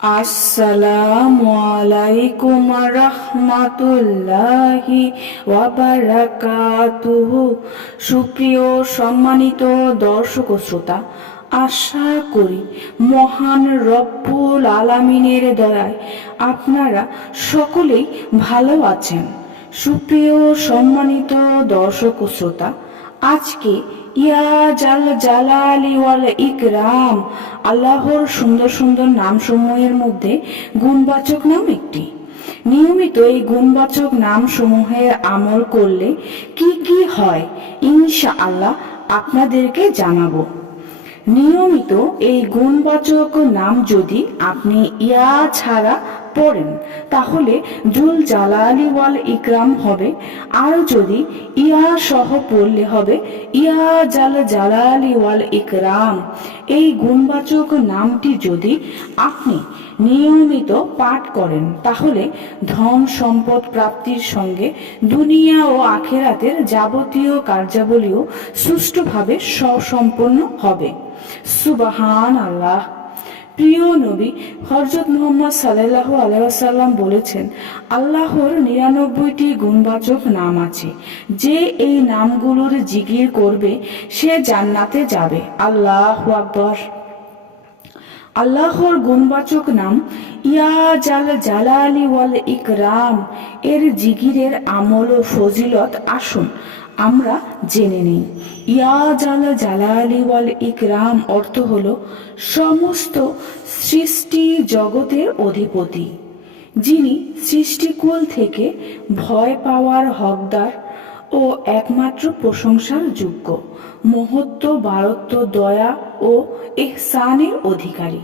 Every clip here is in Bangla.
আসসালামু আলাইকুম সুপ্রিয় সম্মানিত দর্শক শ্রোতা, আশা করি মহান রব্বুল আলামিনের দয়ায় আপনারা সকলেই ভালো আছেন। সুপ্রিয় সম্মানিত দর্শক শ্রোতা আজকে ইয়া জাল জালালি ওয়াল ইকরাম, আল্লাহর সুন্দর সুন্দর নামসমূহের মধ্যে গুণবাচক নাম একটি। নিয়মিত এই গুণবাচক নামসমূহের আমল করলে কি কি হয় ইনশা আল্লাহ আপনাদেরকে জানাব। নিয়মিত এই গুণবাচক নাম যদি আপনি ইয়া ছাড়া পড়েন, তাহলে জুল জালালি ওয়াল ইকরাম হবে। আর যদি ইয়া সহ পড়লে হবে, ইয়া জাল জালালি ওয়াল ইকরাম। এই গুণবাচক নামটি যদি আপনি নিয়মিত পাঠ করেন, তাহলে ধন সম্পদ প্রাপ্তির সঙ্গে দুনিয়া ও আখেরাতের যাবতীয় কার্যাবলীও সুষ্ঠুভাবে সুসম্পন্ন হবে। সুবাহান আল্লাহ প্রিয় নবী হরজত মোহাম্মদ সাল্লাহ আলাইসাল্লাম বলেছেন, আল্লাহর নিরানব্বইটি গুণবাচক নাম আছে। যে এই নামগুলোর জিগির করবে, সে জান্নাতে যাবে। আল্লাহ আকবর। আল্লাহর গুণবাচক নাম ইয়া জাল জালালি ওয়াল ইকরাম। এর জিগিরের আমল ও ফজিলত আসুন। আমরা জেনে নেই। ইয়া জাল জালালি ওয়াল ইকরাম অর্থ হলো সমস্ত সৃষ্টি জগতের অধিপতি, যিনি সৃষ্টিকুল থেকে ভয় পাওয়ার হকদার ও একমাত্র প্রশংসার যোগ্য, মহত্ব, বারত্ব, দয়া ও এহসানের অধিকারী।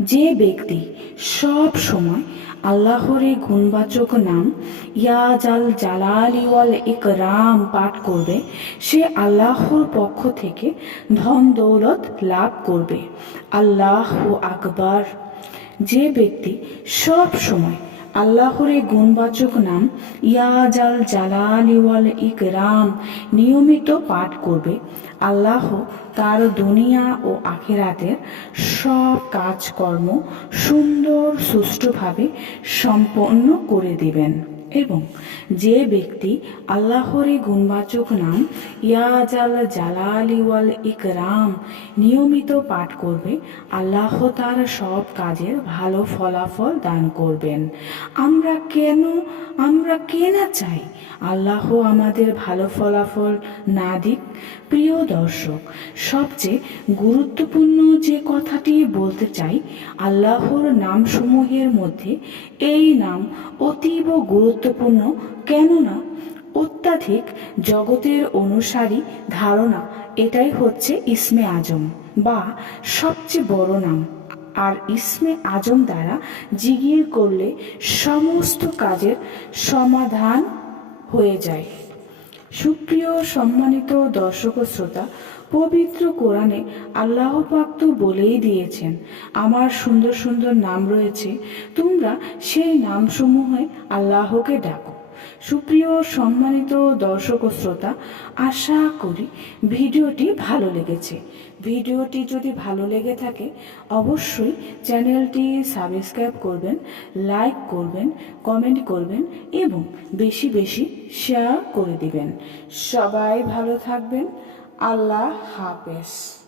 যে ব্যক্তি সব সময় আল্লাহর এই গুণবাচক নাম ইয়াজাল জালালি ওয়াল ইকরাম পাঠ করবে, সে আল্লাহর পক্ষ থেকে ধন দৌলত লাভ করবে। আল্লাহ আকবার। যে ব্যক্তি সব সময় আল্লাহর এই গুণবাচক নাম ইয়াজাল জালালি ওয়াল ইকরাম নিয়মিত পাঠ করবে। আল্লাহ তার দুনিয়া ও আখেরাতের সব কাজকর্ম সুন্দর সুষ্ঠুভাবে সম্পন্ন করে দিবেন। এবং যে ব্যক্তি আল্লাহর এই গুণবাচক নাম ইয়াজাল জালালি ওয়াল ইকরাম নিয়মিত পাঠ করবে, আল্লাহ তার সব কাজের ভালো ফলাফল দান করবেন। আমরা কেন, আমরা কে না চাই আল্লাহ আমাদের ভালো ফলাফল না দিক? প্রিয় দর্শক, সবচেয়ে গুরুত্বপূর্ণ যে কথাটি বলতে চাই, আল্লাহর নামসমূহের মধ্যে এই নাম অতীব গুরুত্বপূর্ণ, কেননা অত্যাধিক জগতের অনুসারী ধারণা এটাই হচ্ছে ইসমে আজম বা সবচেয়ে বড় নাম। আর ইসমে আজম দ্বারা জিগির করলে সমস্ত কাজের সমাধান হয়ে যায়। সুপ্রিয় সম্মানিত দর্শক শ্রোতা পবিত্র কোরআনে আল্লাহ পাক তো বলেই দিয়েছেন, আমার সুন্দর সুন্দর নাম রয়েছে, তোমরা সেই নামসমূহে আল্লাহকে ডাকো। সুপ্রিয় সম্মানিত দর্শক ও শ্রোতা, আশা করি ভিডিওটি ভালো লেগেছে। ভিডিওটি যদি ভালো লেগে থাকে, অবশ্যই চ্যানেলটি সাবস্ক্রাইব করবেন, লাইক করবেন, কমেন্ট করবেন এবং বেশি বেশি শেয়ার করে দিবেন। সবাই ভালো থাকবেন। আল্লাহ হাফেজ